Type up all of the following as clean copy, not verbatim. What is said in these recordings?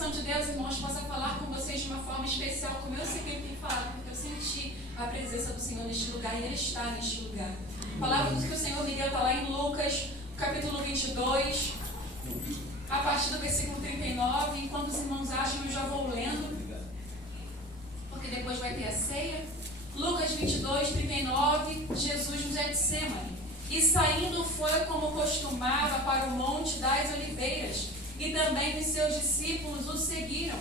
unção de Deus, irmãos, possa falar com vocês de uma forma especial, como eu sei que Ele tem falado, porque eu senti a presença do Senhor neste lugar e Ele está neste lugar. A palavra que o Senhor me deu está lá em Lucas, capítulo 22, a partir do versículo 39. Enquanto os irmãos acham, eu já vou lendo, porque depois vai ter a ceia. Lucas 22, 39, Jesus no Getsemane. E saindo foi como costumava para o Monte das Oliveiras, e também os seus discípulos o seguiram.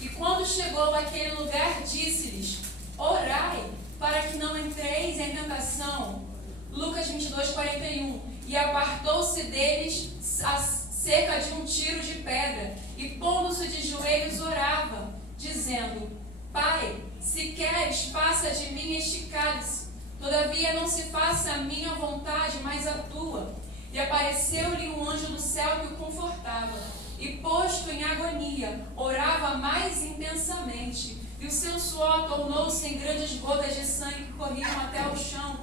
E quando chegou àquele lugar, disse-lhes: orai, para que não entreis em tentação. Lucas 22, 41. E apartou-se deles a cerca de um tiro de pedra, e pondo-se de joelhos orava, dizendo: Pai, se queres, passa de mim este cálice. Todavia não se faça a minha vontade, mas a tua. E apareceu-lhe um anjo do céu que o confortava. E posto em agonia, orava mais intensamente. E o seu suor tornou-se em grandes gotas de sangue que corriam até o chão.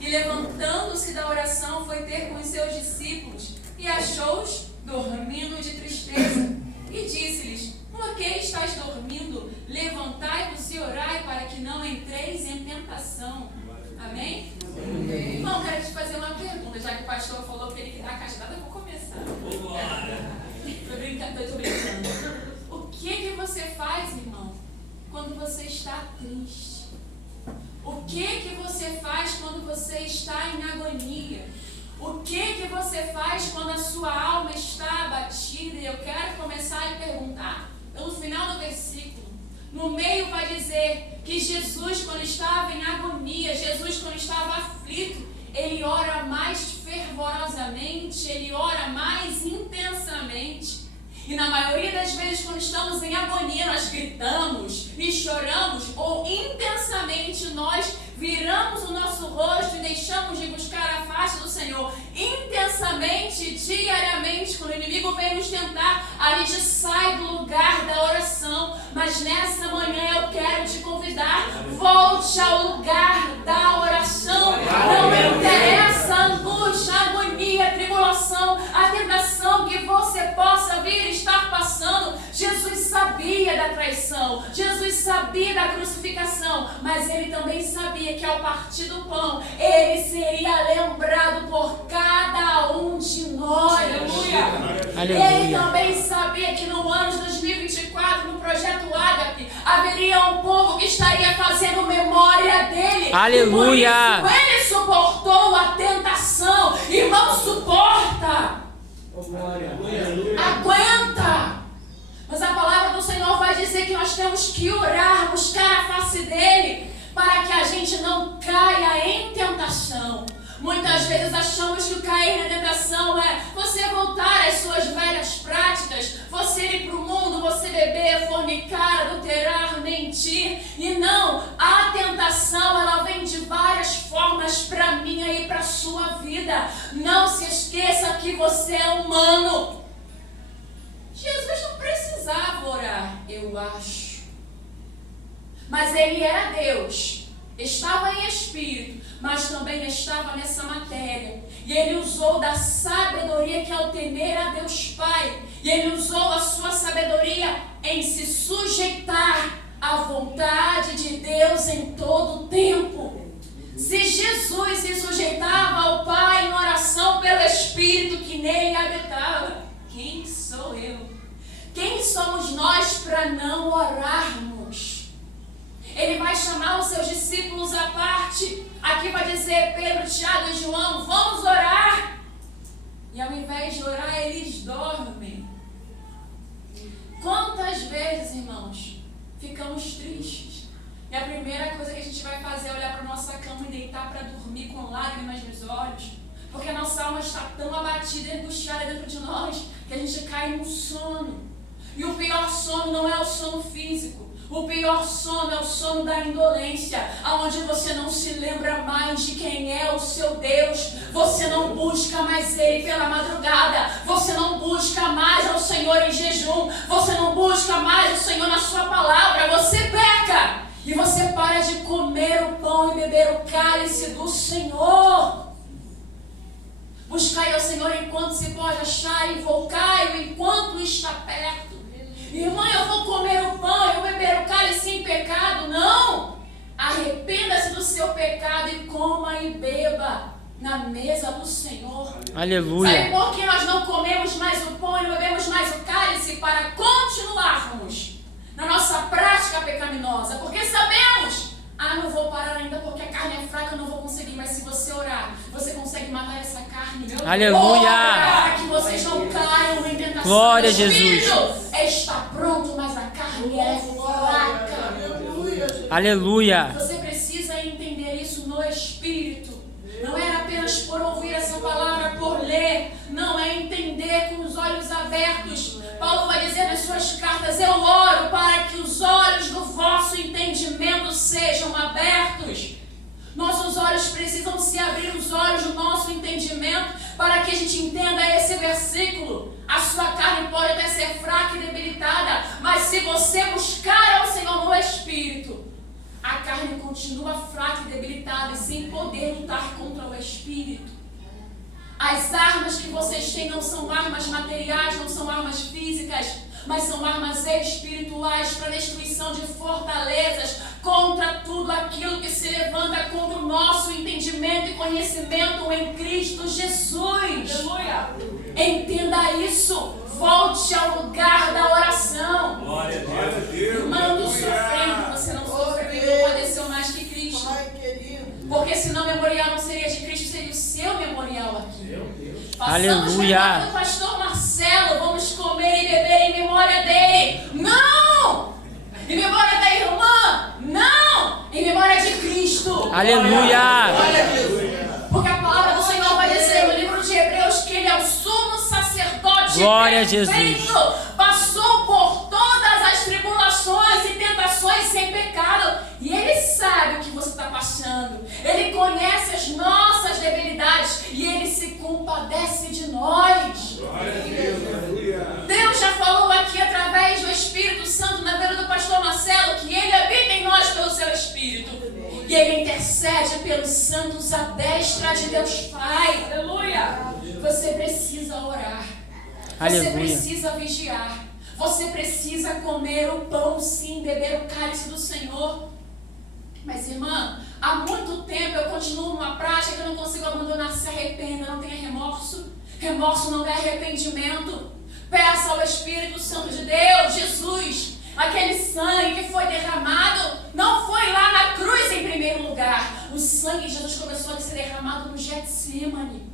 E levantando-se da oração, foi ter com os seus discípulos, e achou-os dormindo de tristeza. E disse-lhes: por que estáis dormindo? Levantai-vos e orai, para que não entreis em tentação. Amém? Amém. Irmão, quero te fazer uma pergunta, já que o pastor falou que ele quer dar a castada, eu vou começar. Estou brincando, estou brincando. O que você faz, irmão, quando você está triste? O que você faz quando você está em agonia? O que você faz quando a sua alma está abatida? E eu quero começar a lhe perguntar, pelo final do versículo, no meio vai dizer que Jesus, quando estava em agonia, Jesus, quando estava aflito, ele ora mais fervorosamente, ele ora mais intensamente. E na maioria das vezes, quando estamos em agonia, nós gritamos e choramos, ou intensamente nós viramos o nosso rosto e deixamos de buscar a face do Senhor. Intensamente, diariamente, quando o inimigo vem nos tentar, a gente sai do lugar da oração. Mas nessa manhã eu quero te convidar, volte ao lugar da oração. Não interessa a angústia, a agonia, a tribulação, a tentação que você possa vir estar passando. Jesus sabia da traição, Jesus sabia da crucificação, mas ele também sabia que ao partir do pão, ele seria lembrado por cada um de nós. Aleluia. Ele também sabia que no ano de 2024, no projeto Ágape, haveria um povo que estaria fazendo memória dele. Aleluia. E por isso ele suportou a tentação. Irmão, suporta. Aguenta. Mas a palavra do Senhor vai dizer que nós temos que orar, buscar a face dele, para que a gente não caia em tentação. Muitas vezes achamos que o cair na tentação é você voltar às suas velhas práticas, você ir para o mundo, você beber, fornicar, adulterar, mentir. E não, a tentação ela vem de várias formas para mim e para a sua vida. Não se esqueça que você é humano. Jesus não precisava orar, eu acho. Mas ele era Deus, estava em espírito, mas também estava nessa matéria. E ele usou da sabedoria que é o temer a Deus Pai. E ele usou a sua sabedoria em se sujeitar à vontade de Deus em todo o tempo. Se Jesus se sujeitava ao Pai em oração pelo Espírito que nele habitava, quem sou eu? Quem somos nós para não orarmos? Ele vai chamar os seus discípulos à parte. Aqui vai dizer Pedro, Tiago e João, vamos orar. E ao invés de orar, eles dormem. Quantas vezes, irmãos, ficamos tristes? E a primeira coisa que a gente vai fazer é olhar para a nossa cama e deitar para dormir com lágrimas nos olhos. Porque a nossa alma está tão abatida e angustiada dentro de nós que a gente cai no sono. E o pior sono não é o sono físico. O pior sono é o sono da indolência, onde você não se lembra mais de quem é o seu Deus. Você não busca mais Ele pela madrugada. Você não busca mais ao Senhor em jejum. Você não busca mais o Senhor na sua palavra. Você peca. E você para de comer o pão e beber o cálice do Senhor. Buscai ao Senhor enquanto se pode achar, invocai-o enquanto está perto. E Arrependa-se do seu pecado e coma e beba na mesa do Senhor. Aleluia. Sabe por que nós não comemos mais o pão e não bebemos mais o cálice? Para continuarmos na nossa prática pecaminosa. Porque sabemos, não vou parar ainda porque a carne é fraca, eu não vou conseguir. Mas se você orar, você consegue matar essa carne. Aleluia. Para que vocês não caiam em tentação. Glória a Jesus. Está pronto, mas a carne é fraca. Aleluia. Você precisa entender isso no Espírito. Não é apenas por ouvir essa palavra, por ler. Não é entender com os olhos abertos. Paulo vai dizer nas suas cartas: eu oro para que os olhos do vosso entendimento sejam abertos. Nossos olhos precisam se abrir, os olhos do nosso entendimento, para que a gente entenda esse versículo. A sua carne pode até ser fraca e debilitada, mas se você buscar ao Senhor no Espírito, a carne continua fraca e debilitada e sem poder lutar contra o Espírito. As armas que vocês têm não são armas materiais, não são armas físicas, mas são armas espirituais para destruição de fortalezas, contra tudo aquilo que se levanta contra o nosso entendimento e conhecimento em Cristo Jesus. Aleluia. Entenda isso. Volte ao lugar da oração. Glória a Deus. Irmão, sofrendo, você não sofreu, não padeceu mais que Cristo. Porque senão o memorial não seria de Cristo, seria o seu memorial aqui. Aleluia. Do pastor Marcelo, vamos comer e beber em memória dele. Não! Em memória da irmã? Não! Em memória de Cristo. Aleluia. Porque a palavra do Senhor vai dizer no livro de Hebreus que ele é o sumo sacerdote. Glória a perfeito. Jesus. Passou por todas as tribulações e tentações sem pecado. E ele sabe o que você está passando. Ele conhece as nossas debilidades e ele se compadece de nós. Deus já falou aqui através do Espírito Santo na vida do pastor Marcelo que ele habita em nós pelo seu Espírito. E ele intercede pelos santos à destra de Deus Pai. Aleluia. Você precisa orar. Você Aleluia. precisa vigiar. Você precisa comer o pão, sim, beber o cálice do Senhor. Mas, irmã, há muito tempo eu continuo numa prática que eu não consigo abandonar. Se arrependa, não tenha remorso. Remorso não é arrependimento. Peça ao Espírito Santo de Deus, Jesus, aquele sangue que foi derramado, não foi lá na cruz em primeiro lugar. O sangue de Jesus começou a ser derramado no Getsemane.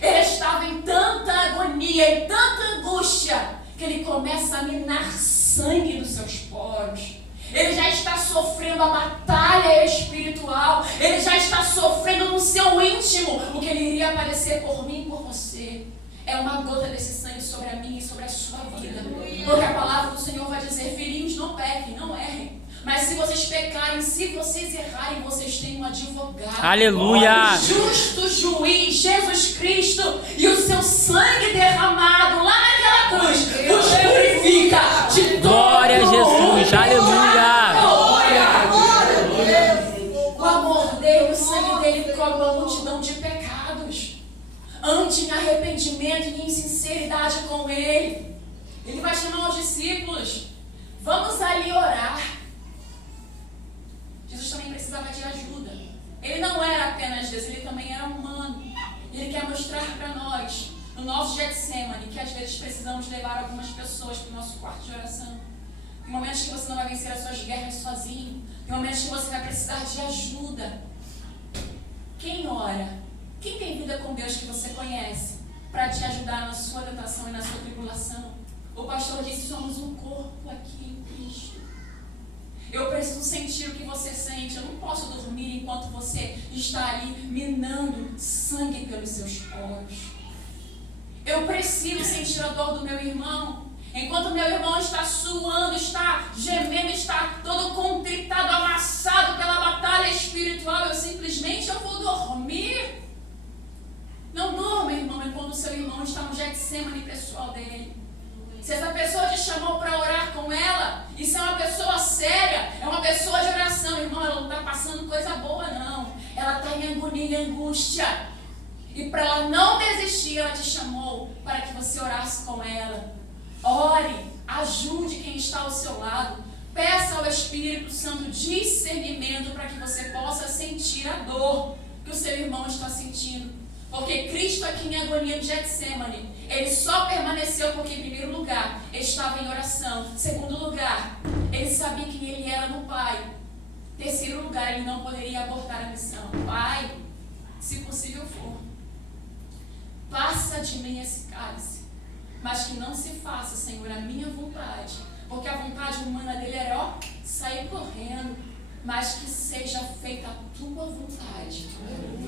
Ele estava em tanta agonia, em tanta angústia, que ele começa a minar sangue dos seus poros. Ele já está sofrendo a batalha espiritual. Ele já está sofrendo no seu íntimo o que ele iria padecer por mim e por você. É uma gota desse sangue sobre a minha e sobre a sua vida. Porque a palavra do Senhor vai dizer: filhinhos, não pequem, não errem. Mas se vocês pecarem, se vocês errarem, vocês têm um advogado. Aleluia. O justo juiz, Jesus Cristo, e o seu sangue derramado lá naquela cruz nos purifica de todo Glória a Jesus. Aleluia. O amor dele, o sangue dele cobre uma multidão de pecados. Ande em arrependimento e em sinceridade com ele. Ele vai chamar os discípulos. Vamos ali orar. Jesus também precisava de ajuda. Ele não era apenas Deus, ele também era humano. Ele quer mostrar para nós, no nosso Getsemane, que às vezes precisamos levar algumas pessoas para o nosso quarto de oração. Tem momentos que você não vai vencer as suas guerras sozinho. Tem momentos que você vai precisar de ajuda. Quem ora? Quem tem vida com Deus que você conhece para te ajudar na sua tentação e na sua tribulação? O pastor disse: somos um corpo aqui em Cristo. Eu preciso sentir o que você sente. Eu não posso dormir enquanto você está ali minando sangue pelos seus poros. Eu preciso sentir a dor do meu irmão. Enquanto meu irmão está suando, está gemendo, está todo contritado, amassado pela batalha espiritual, eu simplesmente vou dormir. Não durma, irmão, enquanto o seu irmão está no Getsemane pessoal dele. Se essa pessoa te chamou para orar com ela, isso é uma pessoa séria, é uma pessoa de oração. Irmão, ela não está passando coisa boa, não. Ela está em agonia e angústia. E para ela não desistir, ela te chamou para que você orasse com ela. Ore, ajude quem está ao seu lado. Peça ao Espírito Santo discernimento para que você possa sentir a dor que o seu irmão está sentindo. Porque Cristo aqui em agonia de Getsemane, ele só permaneceu porque, em primeiro lugar, ele estava em oração. Em segundo lugar, ele sabia quem ele era no Pai. Em terceiro lugar, ele não poderia abortar a missão. Pai, se possível for, passa de mim esse cálice, mas que não se faça, Senhor, a minha vontade. Porque a vontade humana dele era, sair correndo, mas que seja feita a tua vontade.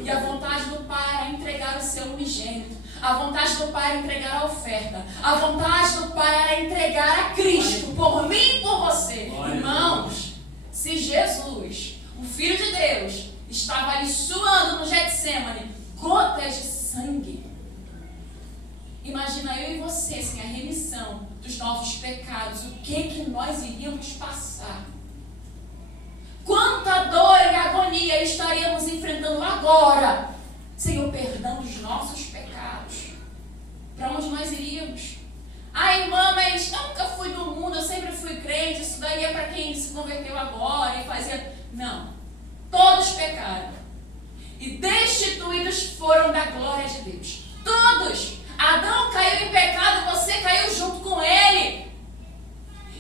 E a vontade do Pai era entregar o seu unigênito. A vontade do Pai era entregar a oferta. A vontade do Pai era entregar a Cristo, por mim e por você. Irmãos, se Jesus, o Filho de Deus, estava ali suando no Getsemane, gotas de sangue, imagina eu e você sem a remissão dos nossos pecados, o que nós iríamos passar? Quanta dor e agonia estaríamos enfrentando agora, sem o perdão dos nossos pecados? Para onde nós iríamos? Irmã, mas eu nunca fui do mundo, eu sempre fui crente, isso daí é para quem se converteu agora e fazia... Não, todos pecaram e destituídos foram da glória de Deus. Todos! Adão caiu em pecado, você caiu junto com ele.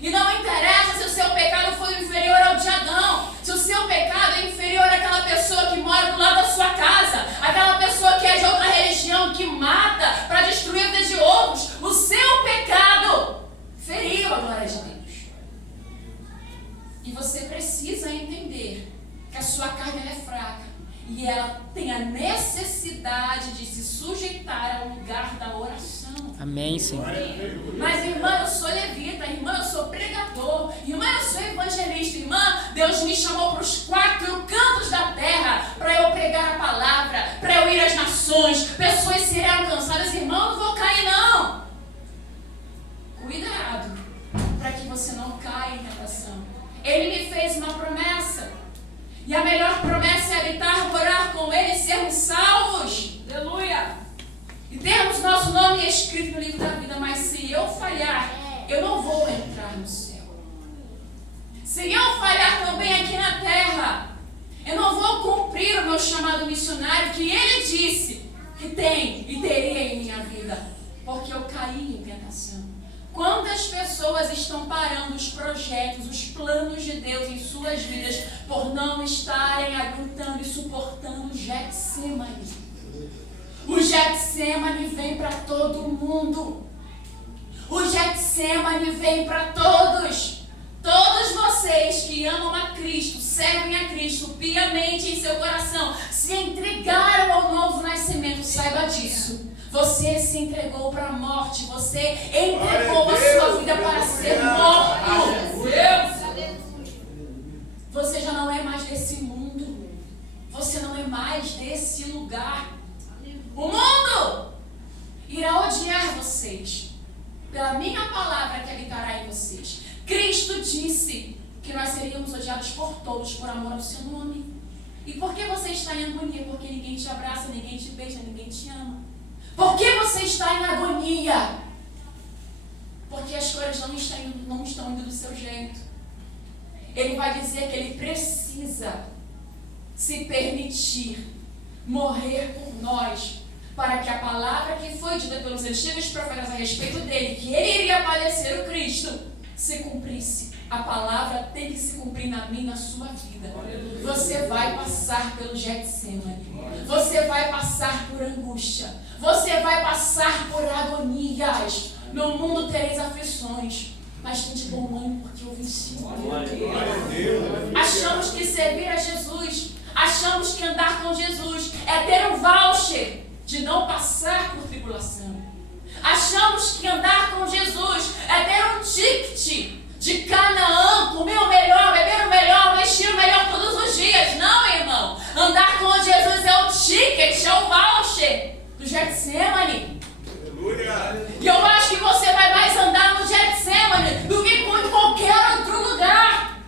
E não interessa se o seu pecado foi inferior ao de Adão, se o seu pecado é inferior àquela pessoa que mora do lado da sua casa, aquela pessoa que é de outra religião, que mata para destruir a vida de outros, o seu pecado feriu a glória de Deus. E você precisa entender que a sua carne é fraca e ela tem a necessidade de se sujeitar ao lugar da oração. Amém, Senhor. Mas, irmã, eu sou levita, irmã, eu sou pregador, irmã, eu sou evangelista, irmã, Deus me chamou para os 4 cantos da terra para eu pregar a palavra, para eu ir às nações, pessoas serem alcançadas. Irmão, eu não vou cair, não. Cuidado, para que você não caia em tentação. Ele me fez uma promessa, e a melhor promessa é habitar, morar com Ele e sermos salvos. Aleluia! E temos nosso nome escrito no livro da vida, mas se eu falhar, eu não vou entrar no céu. Se eu falhar também aqui na terra, eu não vou cumprir o meu chamado missionário que Ele disse que tem e teria em minha vida, porque eu caí em tentação. Quantas pessoas estão parando os projetos, os planos de Deus em suas vidas por não estarem aguentando e suportando o Getsemane? O Getsemane vem para todo mundo. O Getsemane vem para todos. Todos vocês que amam a Cristo, servem a Cristo piamente em seu coração, se entregaram ao novo nascimento, saiba disso. Você se entregou para a morte, você entregou a sua vida para ser morto. Você já não é mais desse mundo. Você não é mais desse lugar. O mundo irá odiar vocês pela minha palavra que habitará em vocês. Cristo disse que nós seríamos odiados por todos por amor ao seu nome. E por que você está em agonia? Porque ninguém te abraça, ninguém te beija, ninguém te ama. Por que você está em agonia? Porque as coisas não estão indo do seu jeito. Ele vai dizer que ele precisa se permitir morrer por nós, para que a palavra que foi dita pelos antigos profetas a respeito dele, que ele iria padecer o Cristo, se cumprisse. A palavra tem que se cumprir na minha e na sua vida. Você vai passar pelo Getsemane. Você vai passar por angústia. Você vai passar por agonias. No mundo tereis aflições, mas tem de bom ânimo, porque eu venci. Achamos que servir a Jesus, achamos que andar com Jesus é ter um voucher de não passar por tribulação. Achamos que andar com Jesus é ter um ticket de Canaã, comer o melhor, beber o melhor, vestir o melhor todos os dias. Não, irmão. Andar com Jesus é o ticket, é o voucher do Getsemane. E eu acho que você vai mais andar no Getsemane do que em qualquer outro lugar.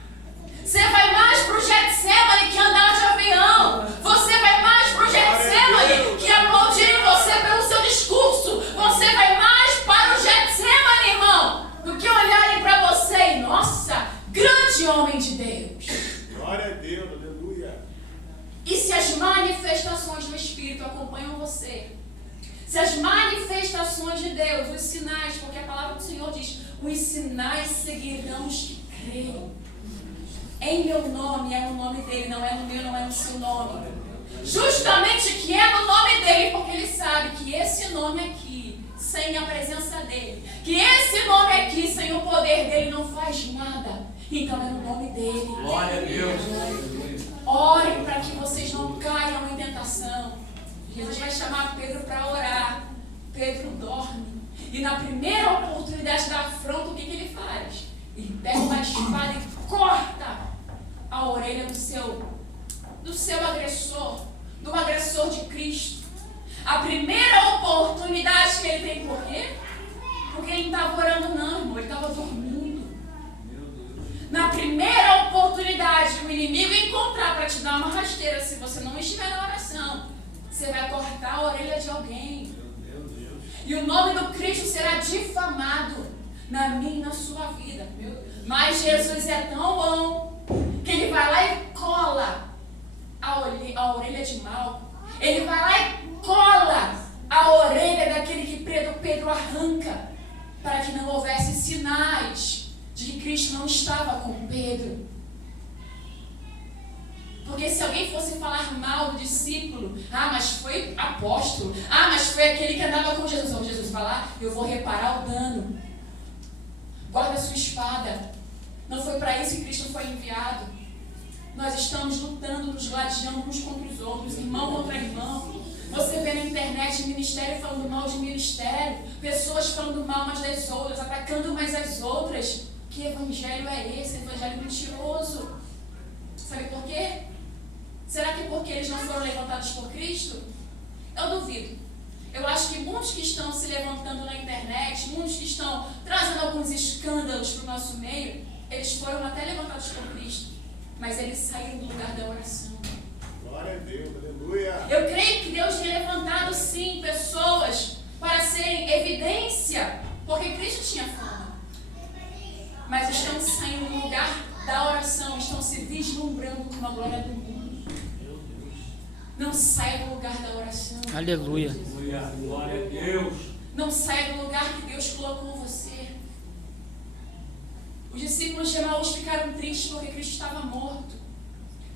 Você vai mais para o Getsemane que andar de avião. Você vai mais para o Getsemane que aplaudir você pelo seu discurso. Você vai mais para o Getsemane, irmão, do que olharem para você e, nossa, grande grande homem de Deus. Glória a Deus, aleluia. E se as manifestações do Espírito acompanham você, se as manifestações de Deus, os sinais, porque a palavra do Senhor diz, os sinais seguirão os que creem. Em meu nome, é no nome dele, não é no meu, não é no seu nome. Justamente que é no nome dele, porque ele sabe que esse nome aqui, sem a presença dele, que esse nome aqui, sem o poder dele, não faz nada. Então é no nome dele. Glória a Deus. Orem para que vocês não caiam em tentação. Jesus vai chamar Pedro para orar. Pedro dorme. E na primeira oportunidade da afronta, o que ele faz? Ele pega uma espada e corta a orelha do seu agressor, do agressor de Cristo. A primeira oportunidade que ele tem, por quê? Porque ele não estava orando não, irmão, ele estava dormindo. Na primeira oportunidade que o inimigo encontrar para te dar uma rasteira, se você não estiver na oração, você vai cortar a orelha de alguém. E o nome do Cristo será difamado na minha e na sua vida. Mas Jesus é tão bom que ele vai lá e cola a orelha de Malco. Ele vai lá e cola a orelha daquele que Pedro arranca, para que não houvesse sinais de que Cristo não estava com Pedro. Porque se alguém fosse falar mal do discípulo, mas foi apóstolo, mas foi aquele que andava com Jesus. Então Jesus vai lá, eu vou reparar o dano. Guarda a sua espada. Não foi para isso que Cristo foi enviado. Nós estamos lutando, nos gladiando uns contra os outros, irmão contra irmão. Você vê na internet ministério falando mal de ministério, pessoas falando mal umas das outras, atacando umas às outras. Que evangelho é esse? Evangelho mentiroso. Sabe por quê? Será que é porque eles não foram levantados por Cristo? Eu duvido. Eu acho que muitos que estão se levantando na internet, muitos que estão trazendo alguns escândalos para o nosso meio, eles foram até levantados por Cristo, mas eles saíram do lugar da oração. Glória a Deus, aleluia. Eu creio que Deus tem levantado sim pessoas para serem evidência, porque Cristo tinha fama. Mas estão saindo do lugar da oração, estão se vislumbrando com a glória do mundo. Não saia do lugar da oração. Aleluia. Glória a Deus. Não saia do lugar que Deus colocou você. Os discípulos de Emaús ficaram tristes porque Cristo estava morto.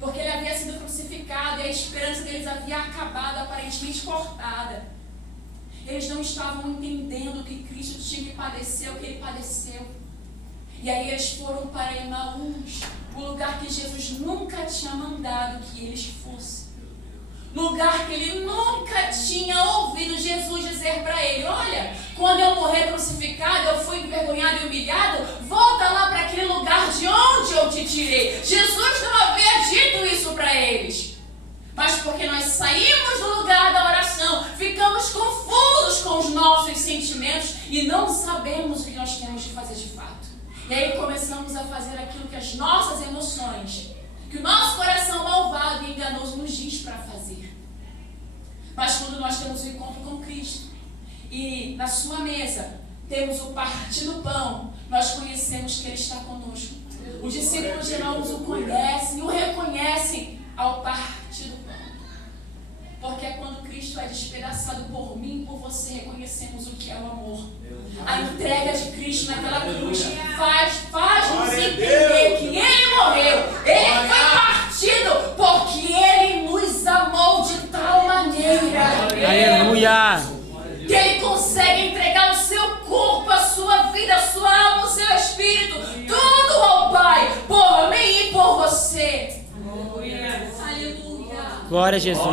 Porque ele havia sido crucificado e a esperança deles havia acabado, aparentemente cortada. Eles não estavam entendendo que Cristo tinha que padecer o que ele padeceu. E aí eles foram para Emaús, o lugar que Jesus nunca tinha mandado que eles fossem. Lugar que ele nunca tinha ouvido Jesus dizer para ele: olha, quando eu morrer crucificado, eu fui envergonhado e humilhado, volta lá para aquele lugar de onde eu te tirei. Jesus não havia dito isso para eles. Mas porque nós saímos do lugar da oração, ficamos confusos com os nossos sentimentos e não sabemos o que nós temos de fazer de fato. E aí começamos a fazer aquilo que as nossas emoções, que o nosso coração malvado e enganoso nos diz para fazer. Mas quando nós temos o encontro com Cristo e na sua mesa temos o partir do pão, nós conhecemos que Ele está conosco. Os discípulos de Emaús o conhecem, o reconhecem ao partir do pão. Porque é quando Cristo é despedaçado por mim e por você, reconhecemos o que é o amor. A entrega de Cristo naquela cruz faz-nos entender que Ele morreu. Ele foi partido porque Ele nos amou de tal maneira. Aleluia. Que Ele consegue entregar o seu corpo, a sua vida, a sua alma, o seu espírito, tudo ao Pai, por mim e por você. Aleluia. Glória a Jesus.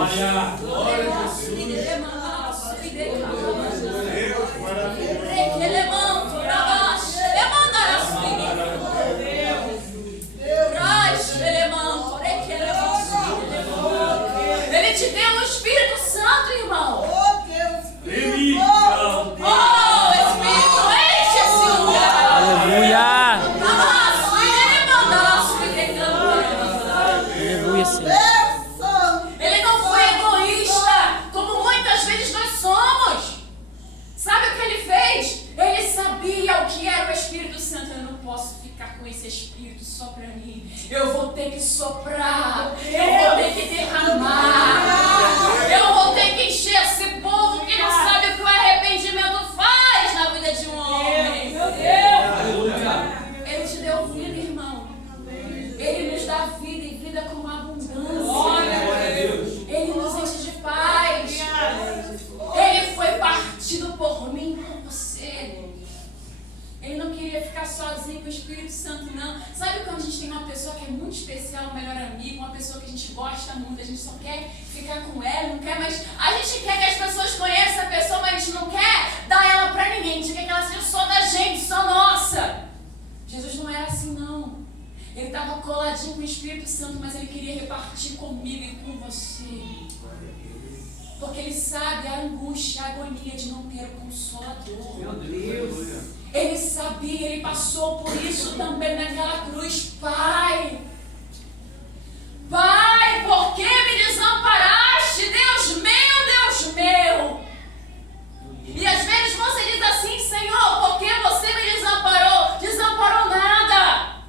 Glória a Jesus. Deus maravilhoso. Ele te deu o Espírito Santo, irmão. Ele Oh, Espírito, enche esse lugar. Aleluia. Aleluia, Senhor. Ele não foi egoísta com com esse Espírito só para mim. Eu vou ter que soprar. Eu vou ter que derramar. Eu vou ter que encher esse povo que não sabe o que o arrependimento faz na vida de um homem. Meu Deus! Ele te deu vida, irmão. Ele nos dá vida e vida com abundância. Ele nos enche de paz. Ele foi partido por mim, por você. Ele não queria ficar sozinho com o Espírito Santo, não. Sabe quando a gente tem uma pessoa que é muito especial, um melhor amigo, uma pessoa que a gente gosta muito, a gente só quer ficar com ela, não quer mais... A gente quer que as pessoas conheçam a pessoa, mas a gente não quer dar ela pra ninguém. A gente quer que ela seja só da gente, só nossa. Jesus não era assim, não. Ele estava coladinho com o Espírito Santo, mas ele queria repartir comigo e com você. Porque ele sabe a angústia, a agonia de não ter o Consolador. Meu Deus. Ele sabia, ele passou por isso também naquela cruz. Pai, Pai, por que me desamparaste? Deus meu. E às vezes você diz assim, Senhor, por que você me desamparou? Desamparou nada.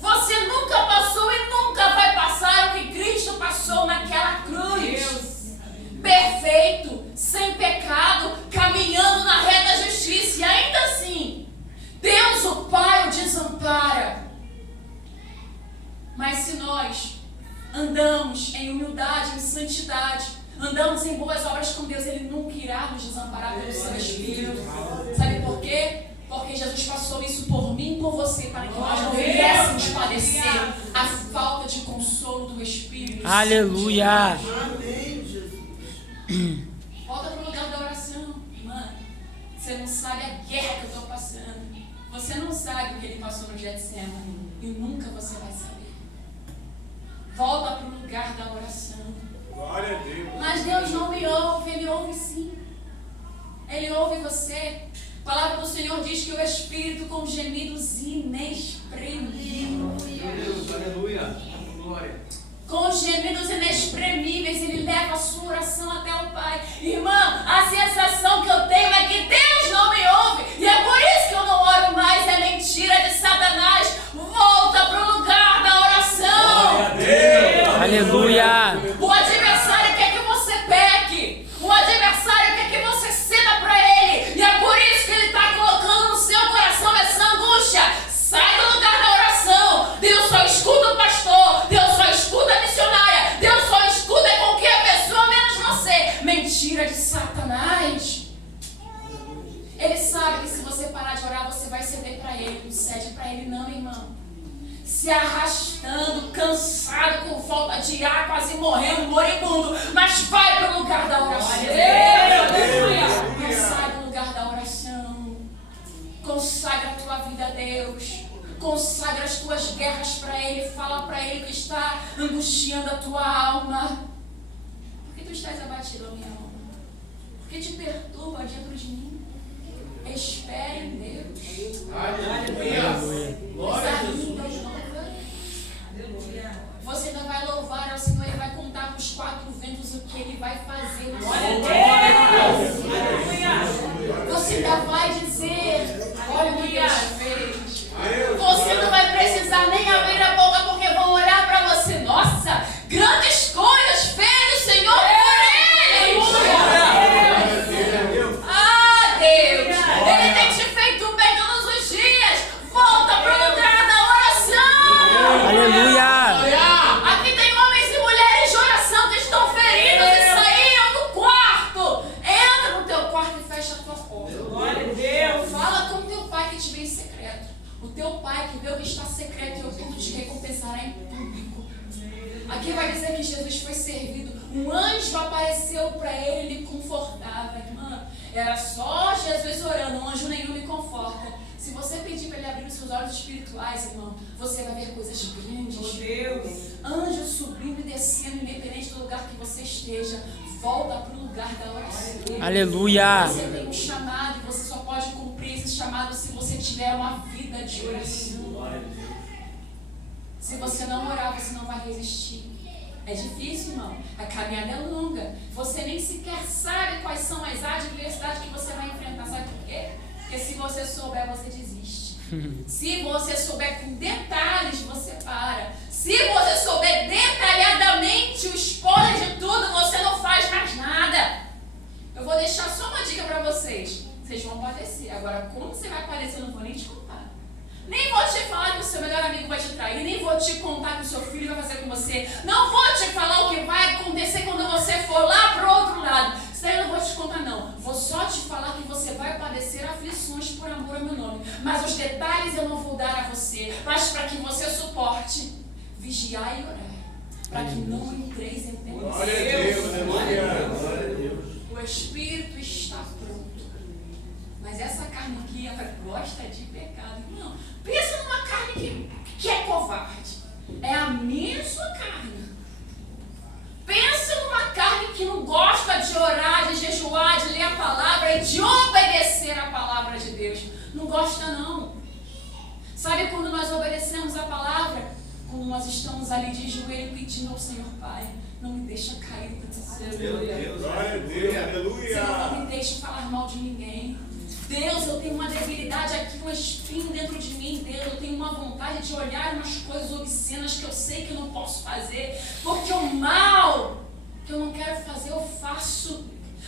Você nunca passou e nunca vai passar o que Cristo passou naquela cruz. Perfeito, sem pecado, caminhando na reta justiça. E ainda assim, Deus o Pai o desampara. Mas se nós andamos em humildade, em santidade, andamos em boas obras com Deus, Ele nunca irá nos desamparar pelo seu Espírito. Sabe por quê? Porque Jesus passou isso por mim e por você, para que nós não viéssemos padecer a falta de consolo do Espírito. Aleluia. Volta para o lugar da oração. Mano, você não sabe a guerra que eu estou passando. Você não sabe o que ele passou no Getsemane. E nunca você vai saber. Volta para o lugar da oração. Glória a Deus. Mas Deus não me ouve. Ele ouve sim. Ele ouve você. A palavra do Senhor diz que o Espírito com gemidos inexprimíveis. Deus, aleluia. Glória. Com gemidos inexprimíveis, Ele leva a sua oração até o Pai. Irmã, a sensação que eu tenho é que Deus não me ouve. E é por isso que eu não oro mais. É mentira de Satanás. Volta para o lugar da oração. Glória a Deus. Aleluia. O adversário quer que você peque. O adversário quer que você ceda para ele. E é por isso que ele está colocando no seu coração essa angústia. Sai do lugar da oração. Deus só escuta o pastor. Deus só escuta a missionária. Deus só escuta qualquer pessoa menos você. Mentira de Satanás. Ele sabe que se você parar de orar, você vai ceder para ele. Não cede para ele não, irmão. Se arrastando, cansado, com falta de ar, quase morrendo, moribundo. Mas vai para o lugar da oração. Não sai do lugar da oração. Consagra a tua vida a Deus. Consagra as tuas guerras para Ele. Fala para Ele que está angustiando a tua alma. Por que tu estás abatido, minha alma? Por que te perturba dentro de mim? Espere em Deus. Aleluia. Glória a Examine Jesus. Deus louva. Você ainda vai louvar ao Senhor. Ele vai contar para os quatro ventos o que Ele vai fazer. Você ainda vai dizer: olha o que Deus fez. Você não vai precisar nem abrir a boca, porque vão olhar para você. Nossa, grandes coisas fez o Senhor por Ele. Ah, Deus, Ele tem te feito bem todos os dias. Volta para o lugar da oração. Aleluia. Aqui tem homens e mulheres de oração que estão feridos e saíram do quarto. Entra no teu quarto e fecha a tua porta. Fala com o teu pai que te vê em secreto. O teu pai que vê o que está secreto e oculto te recompensará em público. Aqui vai dizer que Jesus foi servido. Um anjo apareceu para ele e lhe confortava. Irmã, era só Jesus orando. Um anjo nenhum me conforta. Se você pedir para ele abrir os seus olhos espirituais, irmão, você vai ver coisas grandes. Anjos subindo e descendo, independente do lugar que você esteja. Volta para o lugar da oração. Aleluia. Você tem um chamado e você só pode cumprir esse chamado se você tiver uma vida de oração. Se você não orar, você não vai resistir. É difícil, irmão. A caminhada é longa. Você nem sequer sabe quais são as adversidades que você vai enfrentar. Sabe por quê? Porque se você souber, você desiste. Se você souber com detalhes, você para. Se você souber detalhadamente o spoiler de tudo, você não faz mais nada. Eu vou deixar só uma dica pra vocês. Vocês vão padecer. Agora, como você vai padecer, eu não vou nem te contar. Nem vou te falar que o seu melhor amigo vai te trair. Nem vou te contar que o seu filho vai fazer com você. Não vou te falar o que vai acontecer quando você for lá pro outro lado. Isso daí eu não vou te contar, não. Vou só te falar que você vai padecer aflições por amor ao meu nome. Mas os detalhes eu não vou dar a você. Mas para que você suporte, vigiar e orar. Para que não entreis em tentação. Glória a Deus, aleluia. Glória a Deus. O Espírito está pronto. Mas essa carne aqui, ela gosta de pecado. Não. Pensa numa carne que é covarde. É a minha sua carne. Pensa numa carne que não gosta de orar, de jejuar, de ler a palavra e de obedecer a palavra de Deus. Não gosta, não. Sabe quando nós obedecemos a palavra? Quando nós estamos ali de joelho pedindo ao Senhor, Pai, não me deixa cair no tentação. Glória a Deus, aleluia. Senhor, não me deixe falar mal de ninguém. Deus, eu tenho uma debilidade aqui, um espinho dentro de mim. Deus, eu tenho uma vontade de olhar umas coisas obscenas que eu sei que eu não posso fazer. Porque o mal que eu não quero fazer, eu faço.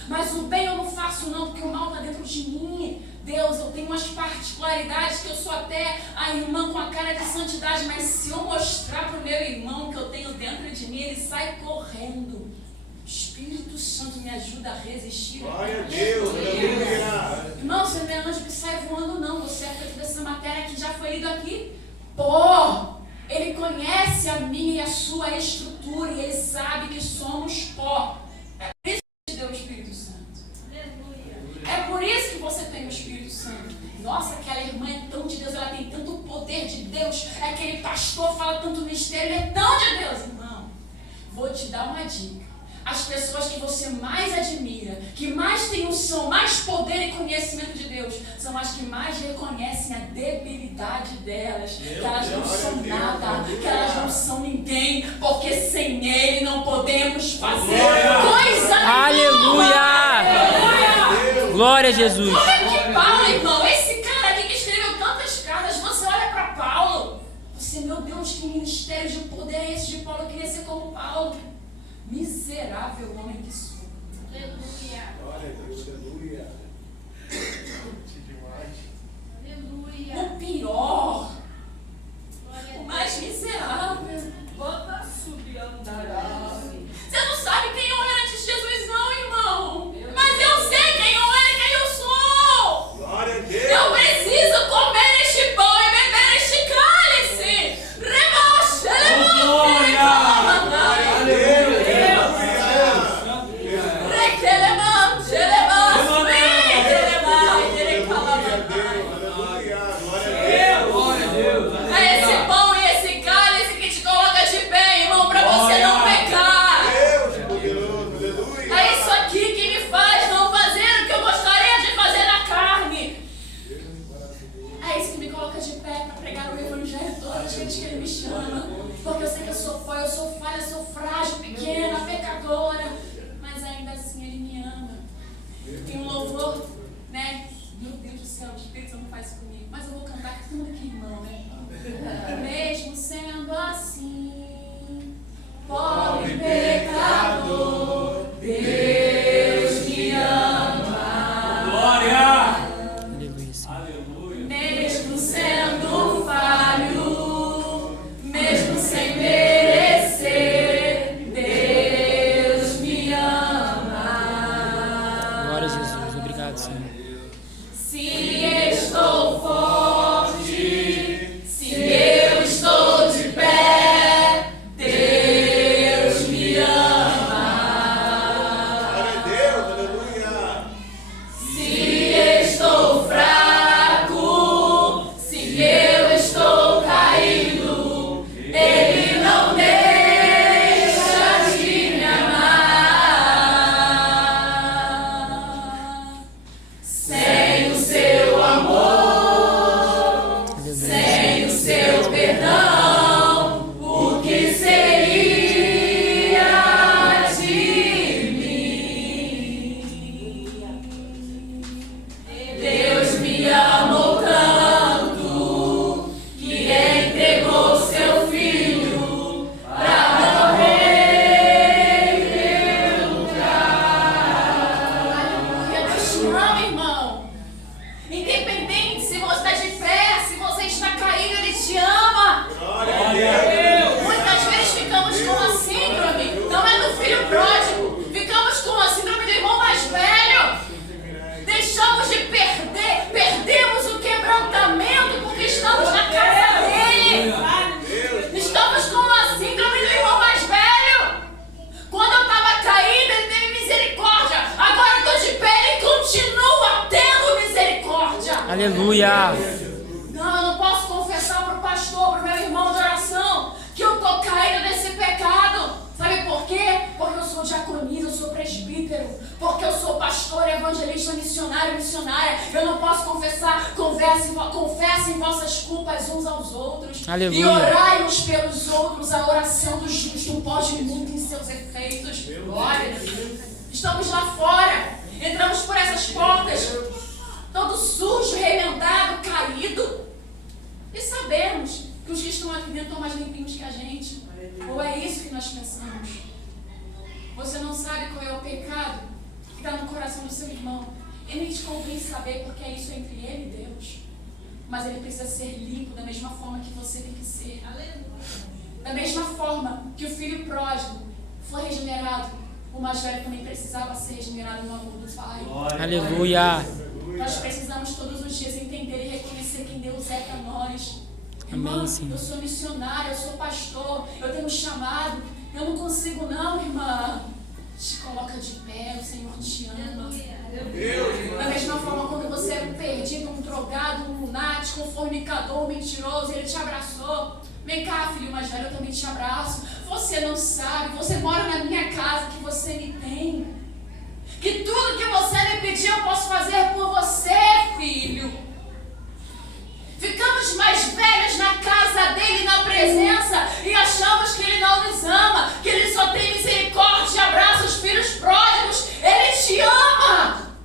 Mas o bem eu não faço não, porque o mal está dentro de mim. Deus, eu tenho umas particularidades que eu sou até a irmã com a cara de santidade. Mas se eu mostrar para o meu irmão que eu tenho dentro de mim, ele sai correndo. Espírito Santo me ajuda a resistir. Glória a Deus, aleluia. Irmão, você não é anjo que sai voando, não. Você é feito dessa matéria que já foi lido aqui. Pó. Ele conhece a minha e a sua estrutura e ele sabe que somos pó. É por isso que Deus deu o Espírito Santo. É por isso que você tem o Espírito Santo. Nossa, aquela irmã é tão de Deus, ela tem tanto poder de Deus. Aquele pastor fala tanto mistério, ele é tão de Deus, irmão. Vou te dar uma dica. As pessoas que você mais admira, que mais têm unção, mais poder e conhecimento de Deus, são as que mais reconhecem a debilidade delas, que elas não são nada, que elas não são ninguém, porque sem Ele não podemos fazer coisa nenhuma. Aleluia! Glória a Jesus. Como é que Paulo, irmão, esse cara aqui que escreveu tantas cartas, você olha para Paulo, você, meu Deus, que ministério de poder é esse de Paulo? Eu queria ser como Paulo. Miserável homem que sou. Aleluia. Glória a Deus, aleluia. Aleluia. O pior, o mais miserável. Bota subir andará. Você não sabe quem eu era antes de Jesus, não, irmão. Mas eu sei quem eu era e quem eu sou. Glória a Eu Deus. preciso comer este pão e beber este cálice. Reboche, é esse pão e esse cálice que te coloca de pé, irmão, para você não pecar. É isso aqui que me faz não fazer o que eu gostaria de fazer na carne. É isso que me coloca de pé para pregar o evangelho todas as vezes que ele me chama. Porque eu sei que eu sou falha, eu sou frágil, pequena, pecadora. Mas ainda assim ele me ama. Tem um louvor, né? Meu Deus do céu, o Espírito não faz isso comigo. Mas eu vou cantar com todo que irmão, né? Mesmo sendo assim, pobre pecador, Deus me ama. Glória. Aleluia. Mesmo sendo falho, mesmo sem merecer, Deus Aleluia. Não, eu não posso confessar para o pastor, para o meu irmão de oração, que eu estou caindo nesse pecado. Sabe por quê? Porque eu sou diaconisa, eu sou presbítero, porque eu sou pastor, evangelista, missionário, missionária. Eu não posso confessar. Confessem vossas culpas uns aos outros. Aleluia. E orai uns pelos outros. A oração do justo pode muito em seus efeitos. Glória a Deus. Estamos lá fora, entramos por essas portas, todo sujo, remendado, caído. E sabemos que os que estão aqui dentro estão mais limpinhos que a gente. Ou é isso que nós pensamos? Você não sabe qual é o pecado que está no coração do seu irmão. E nem te convém saber, porque é isso entre ele e Deus. Mas ele precisa ser limpo da mesma forma que você tem que ser. Da mesma forma que o filho pródigo foi regenerado, o mais velho também precisava ser regenerado no amor do Pai. Aleluia. Nós precisamos todos os dias entender e reconhecer quem Deus é para nós. Amém, Irmã, Senhor. eu sou missionária, eu sou pastor, eu tenho um chamado, eu não consigo não, irmã. Te coloca de pé, o Senhor te ama. Da mesma forma, quando você era um perdido, um drogado, um lunático, um fornicador, um mentiroso, ele te abraçou. Vem cá, filho mais velho, eu também te abraço. Você não sabe, você mora na minha casa, que você me tem. Que tudo que você me pediu eu posso fazer por você, filho. Ficamos mais velhos na casa dele, na presença, e achamos que ele não nos ama, que ele só tem misericórdia e abraça os filhos pródigos. Ele te ama.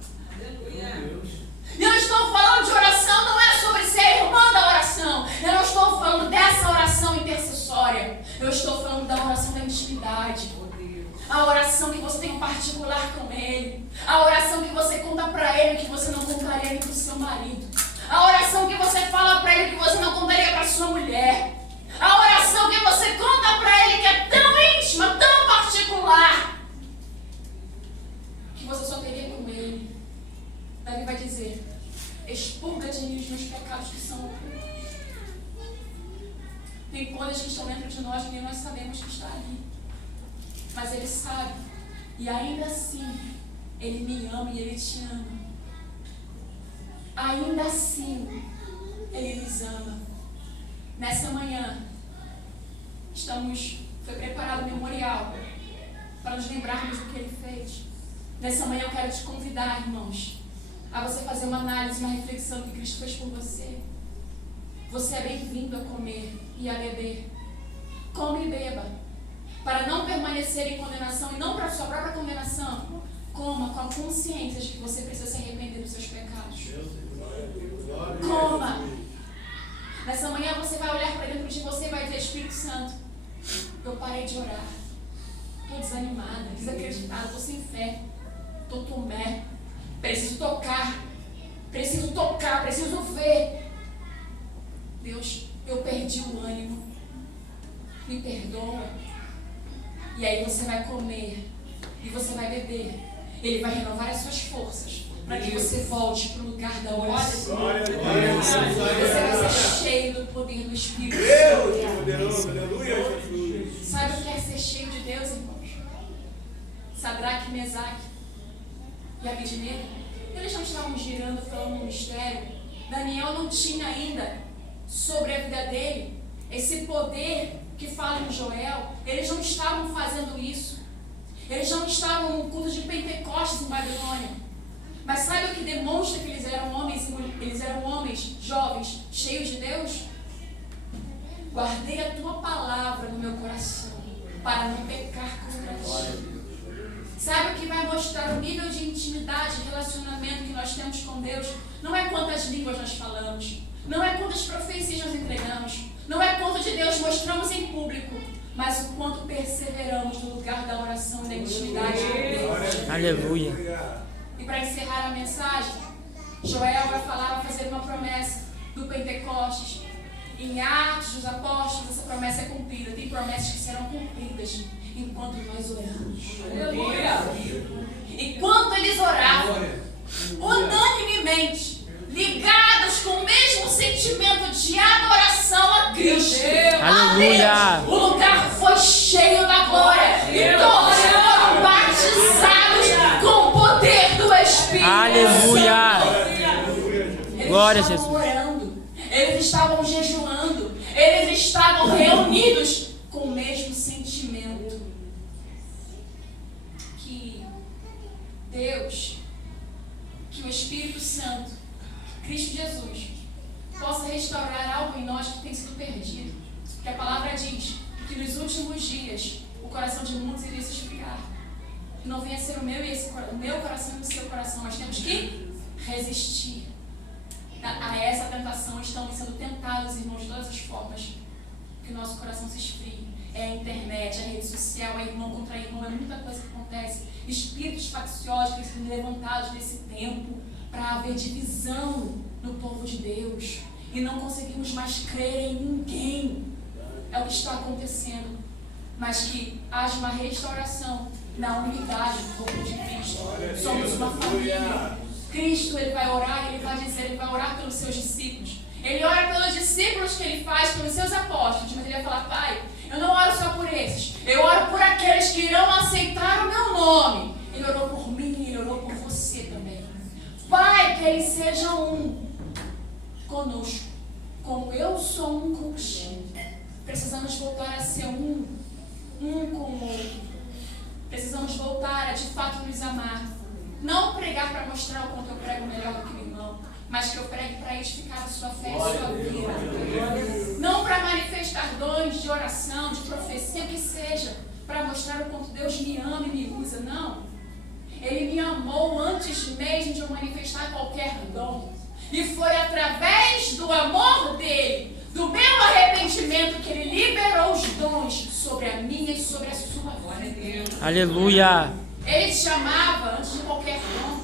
E eu estou falando de oração, não é sobre ser irmã da oração. Eu não estou falando dessa oração intercessória. Eu estou falando da oração da intimidade. A oração que você tem um particular com ele. A oração que você conta para ele que você não contaria nem para o seu marido. A oração que você fala para ele que você não contaria para sua mulher. A oração que você conta para ele que é tão íntima, tão particular, que você só teria com ele. Davi vai dizer: expurga de mim os meus pecados que são ocultos. Tem coisas que estão dentro de nós que nem nós sabemos que está ali. Mas ele sabe. E ainda assim, ele me ama e ele te ama. Ainda assim, ele nos ama. Nessa manhã, foi preparado o memorial para nos lembrarmos do que ele fez. Nessa manhã eu quero te convidar, irmãos, a você fazer uma análise, uma reflexão do que Cristo fez por você. Você é bem-vindo a comer e a beber. Come e beba, para não permanecer em condenação e não para a sua própria condenação. Coma com a consciência de que você precisa se arrepender dos seus pecados. Coma. Nessa manhã você vai olhar para dentro de você e vai dizer: Espírito Santo, eu parei de orar. Estou desanimada, desacreditada, estou sem fé. Estou tomé. Preciso tocar, preciso ver. Deus, eu perdi o ânimo. Me perdoa. E aí você vai comer e você vai beber. Ele vai renovar as suas forças para que você volte para o lugar da oração. Você vai ser cheio do poder do Espírito Santo. Sabe o que é ser cheio de Deus, irmãos? Sadraque, Mesaque e Abednego, eles não estavam girando falando um mistério. Daniel não tinha ainda sobre a vida dele esse poder que fala em Joel. Eles não estavam fazendo isso. Eles não estavam no culto de Pentecostes em Babilônia. Mas sabe o que demonstra que eles eram homens jovens, cheios de Deus? Guardei a tua palavra no meu coração para não pecar contra ti. Sabe o que vai mostrar o nível de intimidade e relacionamento que nós temos com Deus? Não é quantas línguas nós falamos, não é quantas profecias nós entregamos, não é quanto de Deus mostramos em público, mas o quanto perseveramos no lugar da oração e da intimidade com Deus. Aleluia. E para encerrar a mensagem, Joel vai fazer uma promessa do Pentecostes. Em Atos dos Apóstolos, essa promessa é cumprida. Tem promessas que serão cumpridas enquanto nós oramos. Aleluia! Enquanto eles oravam, unanimemente, ligados com o mesmo sentimento de adoração a Cristo. Aleluia! O lugar foi cheio da glória e todos foram batizados com o poder do Espírito. Aleluia! Eles Glória Glória a estavam Jesus. orando, eles estavam jejuando, eles estavam reunidos com o mesmo sentimento. Que Deus, que o Espírito Santo, Cristo Jesus, possa restaurar algo em nós que tem sido perdido. Porque a palavra diz que nos últimos dias o coração de muitos iria se esfriar. Que não venha a ser o meu coração e o seu coração, mas temos que resistir a essa tentação. Estamos sendo tentados, irmãos, de todas as formas que o nosso coração se esfrie. É a internet, é a rede social, é irmão contra irmão, é muita coisa que acontece. Espíritos facciosos que têm sido levantados nesse tempo para haver divisão no povo de Deus. E não conseguimos mais crer em ninguém. É o que está acontecendo. Mas que haja uma restauração na unidade do corpo de Cristo. Somos uma família. Cristo, ele vai orar, ele vai dizer, ele vai orar pelos seus discípulos. Ele ora pelos discípulos que ele faz, pelos seus apóstolos. Mas ele vai falar: Pai, eu não oro só por esses. Eu oro por aqueles que irão aceitar o meu nome. Ele orou por mim, ele orou por você também. Pai, que eles sejam um conosco, como eu sou um contigo. Precisamos voltar a ser um com o outro. Precisamos voltar a de fato nos amar. Não pregar para mostrar o quanto eu prego melhor do que o irmão, mas que eu pregue para edificar a sua fé e a sua vida. Não para manifestar dons de oração, de profecia, o que seja, para mostrar o quanto Deus me ama e me usa. Não. Ele me amou antes mesmo de eu manifestar qualquer dom. E foi através do amor dele, do meu arrependimento, que ele liberou os dons sobre a minha e sobre a sua vida. Aleluia. Ele te chamava antes de qualquer dom.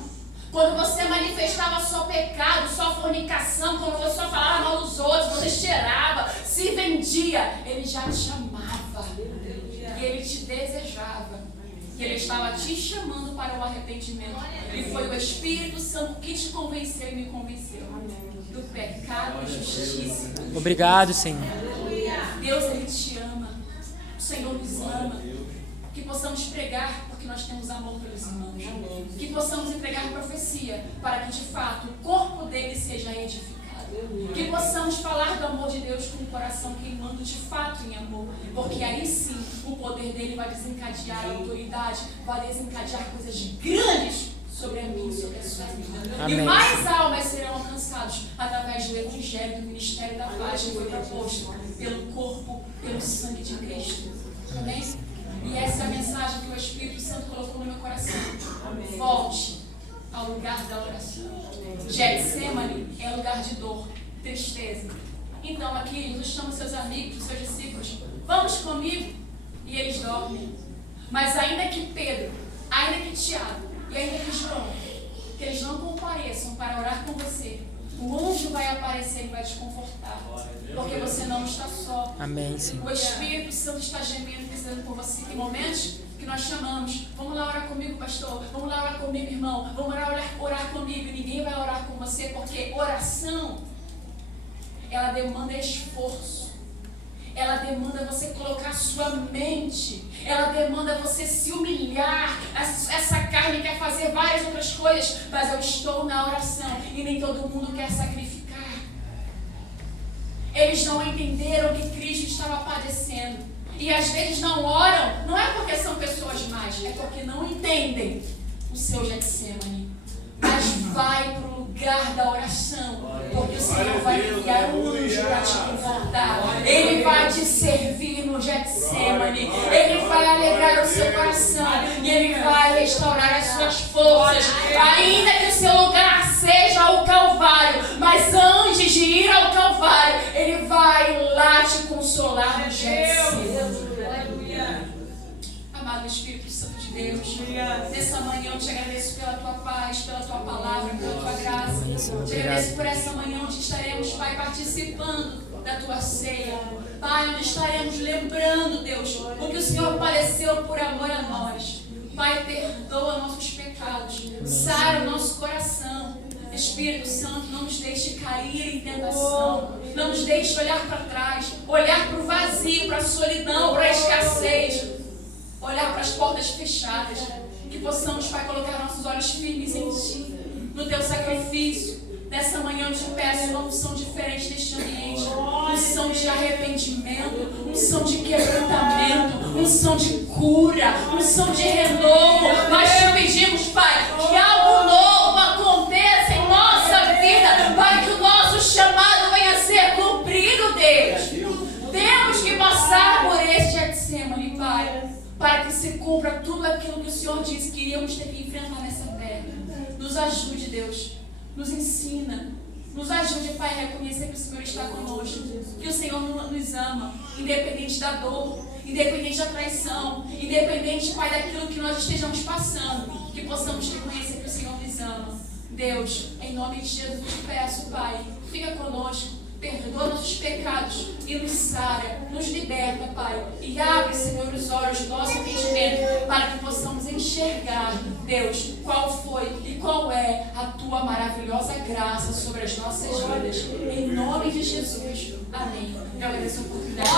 Quando você manifestava só pecado, só fornicação, quando você só falava mal dos outros, você cheirava, se vendia, ele já te chamava. E ele te desejava. E ele estava te chamando para o arrependimento. E foi o Espírito Santo que te convenceu e me convenceu do pecado e justiça. Obrigado, Senhor. Deus, ele te ama. O Senhor nos ama. Que possamos pregar porque nós temos amor pelos irmãos. Que possamos entregar profecia para que de fato o corpo dele seja edificado. Que possamos falar do amor de Deus com o coração queimando de fato em amor. Porque aí sim o poder dele vai desencadear a autoridade, vai desencadear coisas grandes sobre a mim, sobre a sua vida. Amém. E mais almas serão alcançadas através do Evangelho, do Ministério da Paz que foi proposto pelo corpo, pelo sangue de Cristo. Amém? E essa é a mensagem que o Espírito Santo colocou no meu coração. Volte ao lugar da oração. Getsemane é lugar de dor, tristeza. Então aqui nós estamos seus amigos, seus discípulos. Vamos comigo. E eles dormem. Mas ainda que Pedro, ainda que Tiago e ainda que João, que eles não compareçam para orar com você, o anjo vai aparecer e vai te confortar. Porque você não está só. Amém, Senhor. O Espírito Santo está gemendo e precisando por você. Tem momentos que nós chamamos: vamos lá orar comigo, pastor. Vamos lá orar comigo, irmão. Vamos lá orar comigo. E ninguém vai orar com você, porque oração, ela demanda esforço. Ela demanda você colocar sua mente. Ela demanda você se humilhar. Essa carne quer fazer várias outras coisas, mas eu estou na oração e nem todo mundo quer sacrificar. Eles não entenderam que Cristo estava padecendo. E às vezes não oram, não é porque são pessoas más, é porque não entendem o seu Getsemane. Mas vai para o lugar da oração, porque o Senhor vai enviar um anjo para te confortar. Ele vai te servir no Getsemane. Ele vai alegrar o seu coração e ele vai restaurar as suas forças. Ainda que o seu lugar seja o Calvário, mas antes de ir ao Calvário, ele vai lá te consolar no Getsemane. Amado Espírito Santo de Deus, nessa manhã eu te agradeço pela tua paz, pela tua palavra, pela tua graça. Te agradeço por essa manhã onde estaremos, Pai, participando da tua ceia. Pai, onde estaremos lembrando, Deus, o que o Senhor padeceu por amor a nós. Pai, perdoa nossos pecados, sara o nosso coração. Espírito Santo, não nos deixe cair em tentação. Não nos deixe olhar para trás, olhar para o vazio, para a solidão, para a escassez. Olhar para as portas fechadas. Que possamos, Pai, colocar nossos olhos firmes em Ti, no Teu sacrifício, Nessa manhã eu te peço uma unção diferente neste ambiente. Unção de arrependimento, unção de quebrantamento, unção de cura, unção de renovo. Nós te pedimos, Pai, que algo novo aconteça em nossa vida. Pai, que o nosso chamado venha a ser cumprido, Deus. Temos que passar por este Getsemane, Pai, para que se cumpra tudo aquilo que o Senhor disse que iríamos ter que enfrentar nessa terra. Nos ajude, Deus. Nos ensina. Nos ajude, Pai, a reconhecer que o Senhor está conosco. Que o Senhor nos ama, independente da dor, independente da traição, independente, Pai, daquilo que nós estejamos passando. Que possamos reconhecer que o Senhor nos ama. Deus, em nome de Jesus, te peço, Pai, fica conosco. Perdoa nossos pecados e nos sara, nos liberta, Pai. E abre, Senhor, os olhos do nosso entendimento para que possamos enxergar, Deus, qual foi e qual é a Tua maravilhosa graça sobre as nossas vidas. Em nome de Jesus. Amém. Eu agradeço a oportunidade.